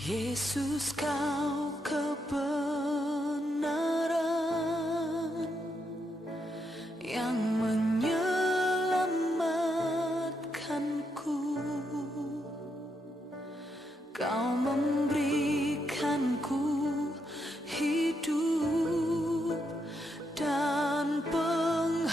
Yesus, kau kebenaran yang menyelamatkanku. Kau memberikanku hidup dan pengharapan.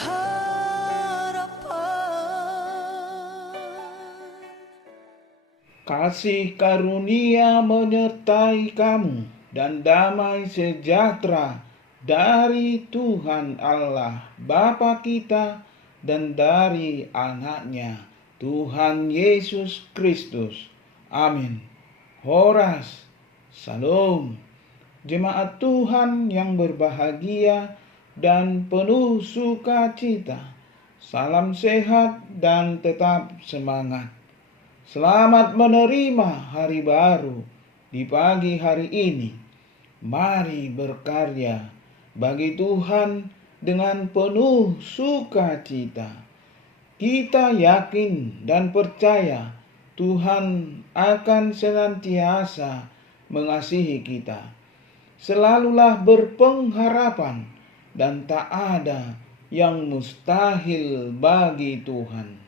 Kasih karunia menyertai kamu dan damai sejahtera dari Tuhan Allah Bapa kita dan dari anaknya Tuhan Yesus Kristus. Amin. Horas, Salam. Jemaat Tuhan yang berbahagia dan penuh sukacita. Salam sehat dan tetap semangat. Selamat menerima hari baru di pagi hari ini. Mari berkarya bagi Tuhan dengan penuh sukacita. Kita yakin dan percaya Tuhan akan senantiasa mengasihi kita. Selalulah berpengharapan dan tak ada yang mustahil bagi Tuhan.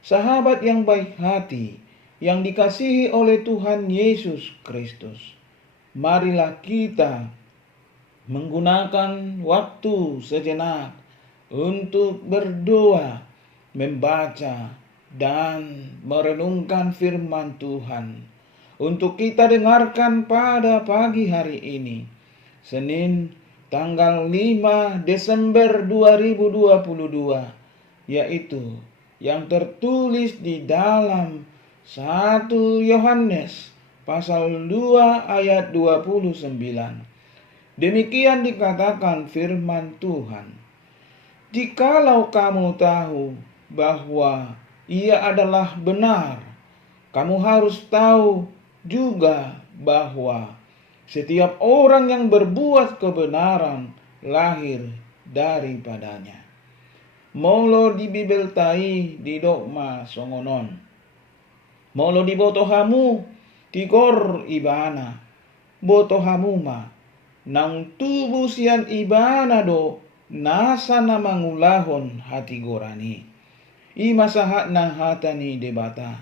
Sahabat yang baik hati, yang dikasihi oleh Tuhan Yesus Kristus, marilah kita menggunakan waktu sejenak untuk berdoa, membaca, dan merenungkan firman Tuhan. Untuk kita dengarkan pada pagi hari ini, Senin tanggal 5 Desember 2022, yaitu yang tertulis di dalam 1 Yohanes pasal 2 ayat 29. Demikian dikatakan firman Tuhan. Jikalau kamu tahu bahwa Ia adalah benar, kamu harus tahu juga bahwa setiap orang yang berbuat kebenaran lahir daripadanya. Molo di Bibel tai di dogma songonon. Molo di botohamu tikor ibana. Botohamu ma nang tubuh sian ibana do nasa na mangulahon hati gorani. Ima sahat na hatani debata.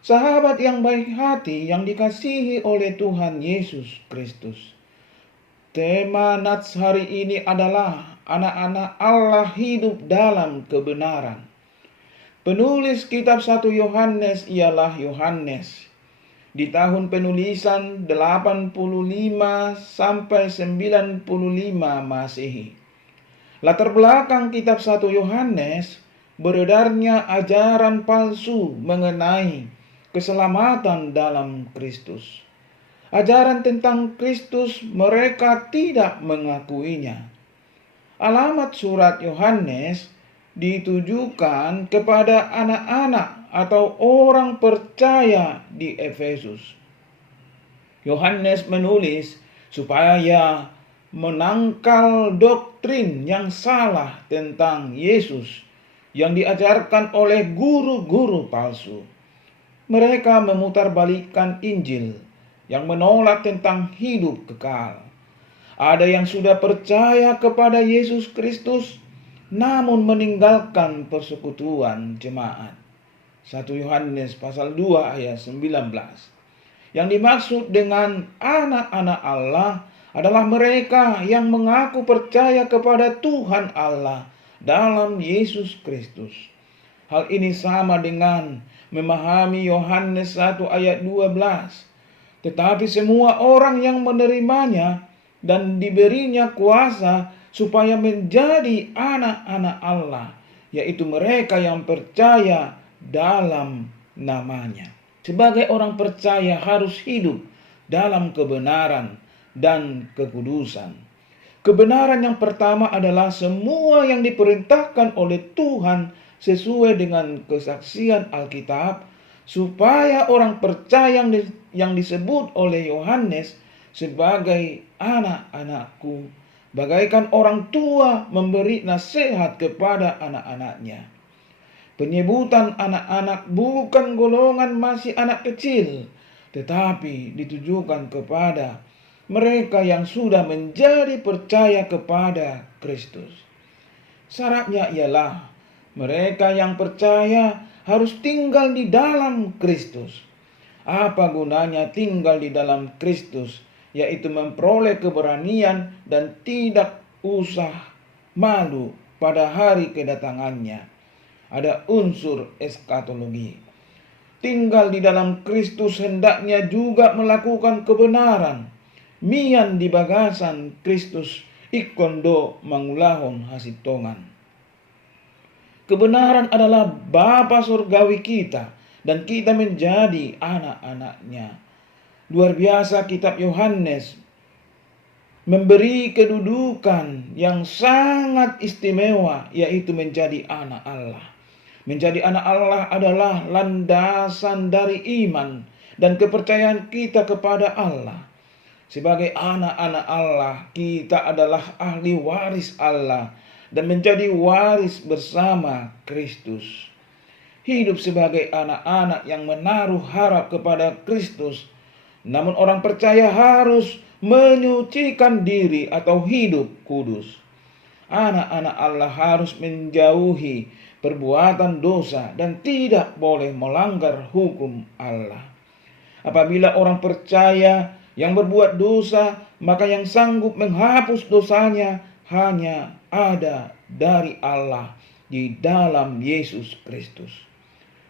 Sahabat yang baik hati yang dikasihi oleh Tuhan Yesus Kristus. Tema Nats hari ini adalah anak-anak Allah hidup dalam kebenaran. Penulis kitab 1 Yohanes ialah Yohanes. Di tahun penulisan 85 sampai 95 Masehi. Latar belakang kitab 1 Yohanes beredarnya ajaran palsu mengenai keselamatan dalam Kristus. Ajaran tentang Kristus mereka tidak mengakuinya. Alamat surat Yohanes ditujukan kepada anak-anak atau orang percaya di Efesus. Yohanes menulis supaya menangkal doktrin yang salah tentang Yesus yang diajarkan oleh guru-guru palsu. Mereka memutarbalikkan Injil yang menolak tentang hidup kekal. Ada yang sudah percaya kepada Yesus Kristus namun meninggalkan persekutuan jemaat. 1 Yohanes pasal 2 ayat 19. Yang dimaksud dengan anak-anak Allah adalah mereka yang mengaku percaya kepada Tuhan Allah dalam Yesus Kristus. Hal ini sama dengan memahami Yohanes 1 ayat 12. Tetapi semua orang yang menerimanya dan diberinya kuasa supaya menjadi anak-anak Allah, yaitu mereka yang percaya dalam namanya. Sebagai orang percaya harus hidup dalam kebenaran dan kekudusan. Kebenaran yang pertama adalah semua yang diperintahkan oleh Tuhan sesuai dengan kesaksian Alkitab, supaya orang percaya yang disebut oleh Yohanes sebagai anak-anakku, bagaikan orang tua memberi nasihat kepada anak-anaknya. Penyebutan anak-anak bukan golongan masih anak kecil, tetapi ditujukan kepada mereka yang sudah menjadi percaya kepada Kristus. Syaratnya ialah mereka yang percaya harus tinggal di dalam Kristus. Apa gunanya tinggal di dalam Kristus? Yaitu memperoleh keberanian dan tidak usah malu pada hari kedatangannya. Ada unsur eskatologi. Tinggal di dalam Kristus hendaknya juga melakukan kebenaran. Mian di bagasan Kristus ikondo mangulahon hasitongan. Kebenaran adalah Bapa surgawi kita dan kita menjadi anak-anaknya. Luar biasa kitab Yohanes memberi kedudukan yang sangat istimewa, yaitu menjadi anak Allah. Menjadi anak Allah adalah landasan dari iman dan kepercayaan kita kepada Allah. Sebagai anak-anak Allah, kita adalah ahli waris Allah dan menjadi waris bersama Kristus. Hidup sebagai anak-anak yang menaruh harap kepada Kristus. Namun orang percaya harus menyucikan diri atau hidup kudus. Anak-anak Allah harus menjauhi perbuatan dosa dan tidak boleh melanggar hukum Allah. Apabila orang percaya yang berbuat dosa, maka yang sanggup menghapus dosanya hanya ada dari Allah di dalam Yesus Kristus.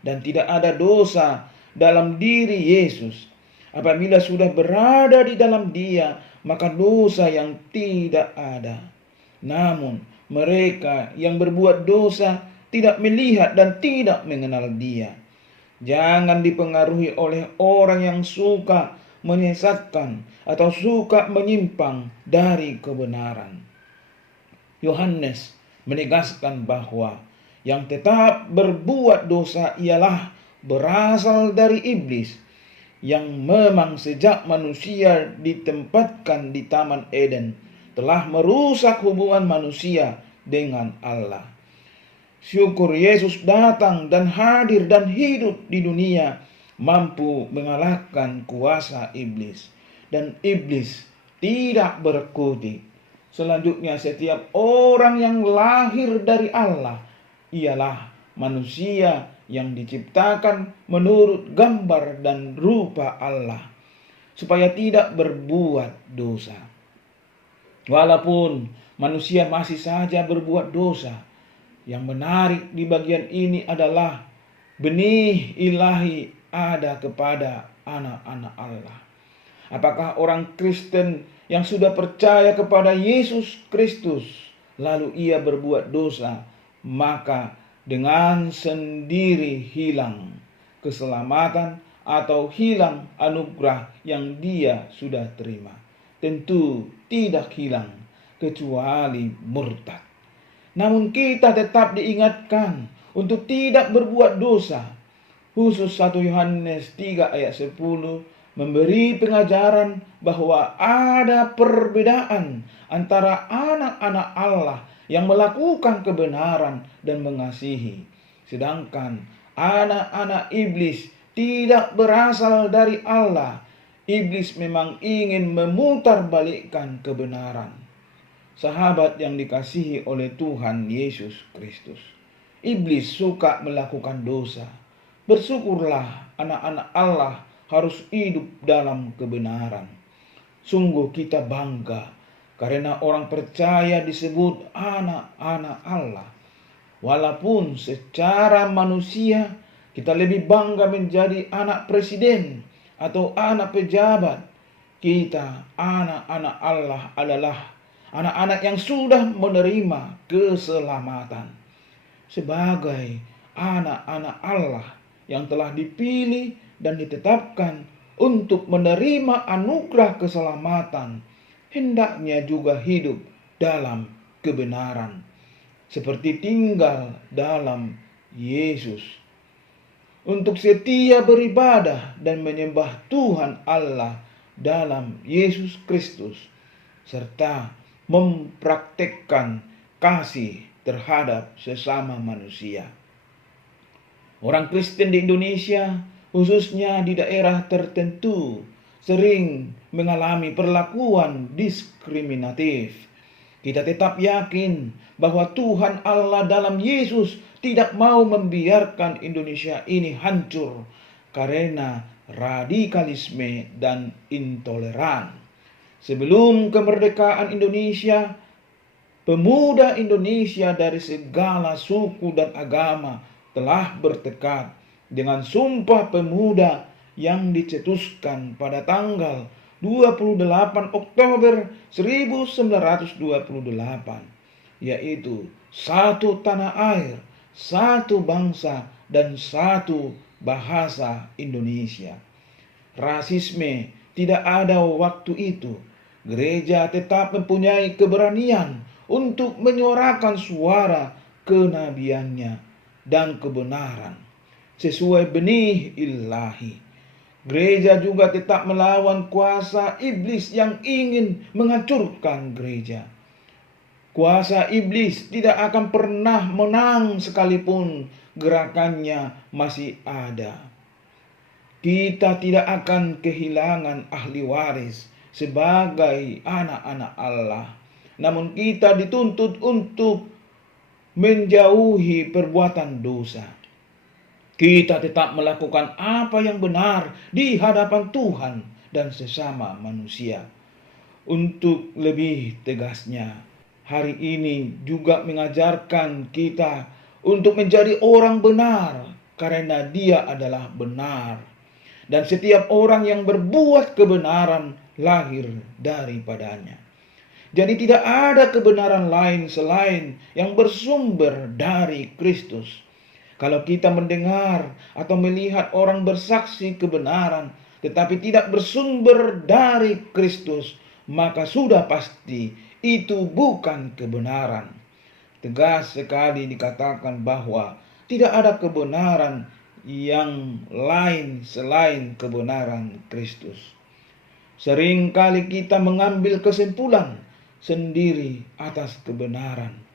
Dan tidak ada dosa dalam diri Yesus. Apabila sudah berada di dalam Dia, maka dosa yang tidak ada. Namun mereka yang berbuat dosa tidak melihat dan tidak mengenal Dia. Jangan dipengaruhi oleh orang yang suka menyesatkan atau suka menyimpang dari kebenaran. Yohanes menegaskan bahwa yang tetap berbuat dosa ialah berasal dari iblis, yang memang sejak manusia ditempatkan di Taman Eden telah merusak hubungan manusia dengan Allah. Syukur Yesus datang dan hadir dan hidup di dunia, mampu mengalahkan kuasa iblis. Dan iblis tidak berkutik. Selanjutnya, setiap orang yang lahir dari Allah ialah manusia yang diciptakan menurut gambar dan rupa Allah, supaya tidak berbuat dosa. Walaupun manusia masih saja berbuat dosa, yang menarik di bagian ini adalah benih ilahi ada kepada anak-anak Allah. Apakah orang Kristen yang sudah percaya kepada Yesus Kristus lalu ia berbuat dosa, maka dengan sendiri hilang keselamatan atau hilang anugerah yang dia sudah terima? Tentu tidak hilang kecuali murtad. Namun kita tetap diingatkan untuk tidak berbuat dosa. Khusus 1 Yohanes 3 ayat 10 memberi pengajaran bahwa ada perbedaan antara anak-anak Allah yang melakukan kebenaran dan mengasihi, sedangkan anak-anak iblis tidak berasal dari Allah. Iblis memang ingin memutarbalikkan kebenaran. Sahabat yang dikasihi oleh Tuhan Yesus Kristus, iblis suka melakukan dosa. Bersyukurlah anak-anak Allah harus hidup dalam kebenaran. Sungguh kita bangga karena orang percaya disebut anak-anak Allah. Walaupun secara manusia kita lebih bangga menjadi anak presiden atau anak pejabat, kita anak-anak Allah adalah anak-anak yang sudah menerima keselamatan. Sebagai anak-anak Allah yang telah dipilih dan ditetapkan untuk menerima anugerah keselamatan, hendaknya juga hidup dalam kebenaran, seperti tinggal dalam Yesus, untuk setia beribadah dan menyembah Tuhan Allah dalam Yesus Kristus, serta mempraktekkan kasih terhadap sesama manusia. Orang Kristen di Indonesia khususnya di daerah tertentu, sering mengalami perlakuan diskriminatif. Kita tetap yakin bahwa Tuhan Allah dalam Yesus tidak mau membiarkan Indonesia ini hancur karena radikalisme dan intoleran. Sebelum kemerdekaan Indonesia, pemuda Indonesia dari segala suku dan agama telah bertekad dengan Sumpah Pemuda yang dicetuskan pada tanggal 28 Oktober 1928, yaitu satu tanah air, satu bangsa, dan satu bahasa Indonesia. Rasisme tidak ada waktu itu. Gereja tetap mempunyai keberanian untuk menyuarakan suara kenabiannya dan kebenaran sesuai benih ilahi. Gereja juga tetap melawan kuasa iblis yang ingin menghancurkan gereja. Kuasa iblis tidak akan pernah menang sekalipun gerakannya masih ada. Kita tidak akan kehilangan ahli waris sebagai anak-anak Allah. Namun kita dituntut untuk menjauhi perbuatan dosa. Kita tetap melakukan apa yang benar di hadapan Tuhan dan sesama manusia. Untuk lebih tegasnya, hari ini juga mengajarkan kita untuk menjadi orang benar karena Dia adalah benar. Dan setiap orang yang berbuat kebenaran lahir daripadanya. Jadi tidak ada kebenaran lain selain yang bersumber dari Kristus. Kalau kita mendengar atau melihat orang bersaksi kebenaran tetapi tidak bersumber dari Kristus, maka sudah pasti itu bukan kebenaran. Tegas sekali dikatakan bahwa tidak ada kebenaran yang lain selain kebenaran Kristus. Seringkali kita mengambil kesimpulan sendiri atas kebenaran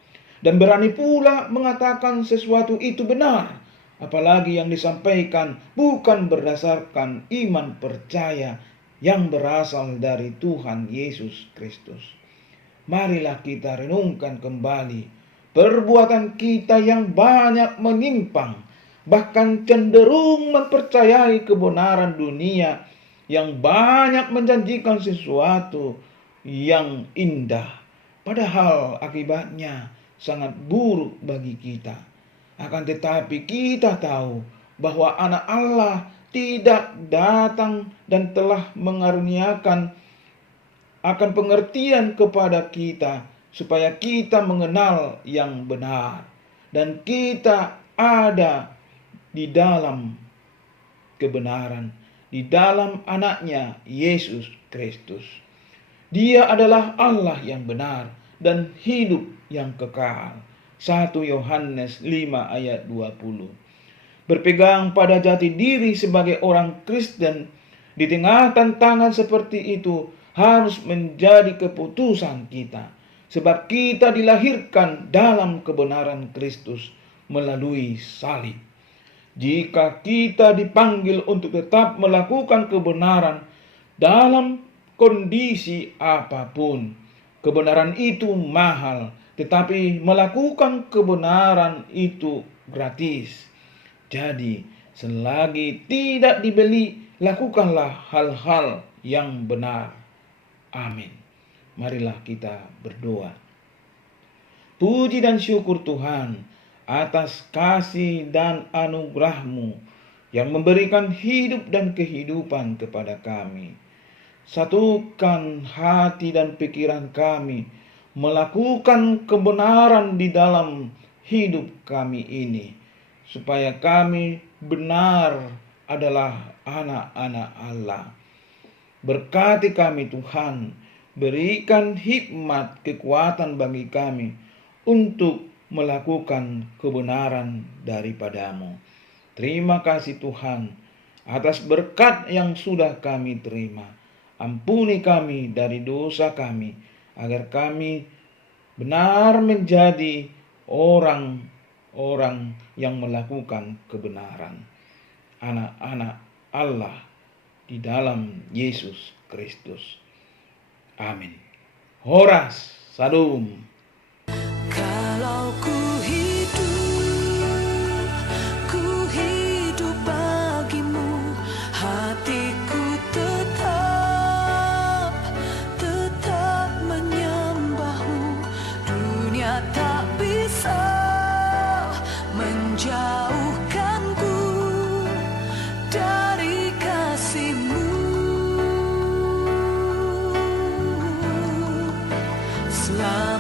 dan berani pula mengatakan sesuatu itu benar, apalagi yang disampaikan bukan berdasarkan iman percaya yang berasal dari Tuhan Yesus Kristus. Marilah kita renungkan kembali perbuatan kita yang banyak menyimpang, bahkan cenderung mempercayai kebenaran dunia yang banyak menjanjikan sesuatu yang indah, padahal akibatnya sangat buruk bagi kita. Akan tetapi kita tahu bahwa anak Allah tidak datang dan telah mengaruniakan akan pengertian kepada kita supaya kita mengenal yang benar dan kita ada di dalam kebenaran, di dalam anaknya Yesus Kristus. Dia adalah Allah yang benar dan hidup yang kekal. 1 Yohanes 5 ayat 20. Berpegang pada jati diri sebagai orang Kristen di tengah tantangan seperti itu harus menjadi keputusan kita. Sebab kita dilahirkan dalam kebenaran Kristus melalui salib. Jika kita dipanggil untuk tetap melakukan kebenaran dalam kondisi apapun, kebenaran itu mahal, tetapi melakukan kebenaran itu gratis. Jadi, selagi tidak dibeli, lakukanlah hal-hal yang benar. Amin. Marilah kita berdoa. Puji dan syukur Tuhan atas kasih dan anugerah-Mu yang memberikan hidup dan kehidupan kepada kami. Satukan hati dan pikiran kami melakukan kebenaran di dalam hidup kami ini, supaya kami benar adalah anak-anak Allah. Berkati kami Tuhan, berikan hikmat kekuatan bagi kami untuk melakukan kebenaran daripada-Mu. Terima kasih Tuhan atas berkat yang sudah kami terima. Ampuni kami dari dosa kami, agar kami benar menjadi orang-orang yang melakukan kebenaran. Anak-anak Allah di dalam Yesus Kristus. Amin. Horas Salum. Kalau ku hidup bagimu, hatiku tetap menyembahmu. Dunia tak bisa menjauhkanku dari kasih-Mu. Selalu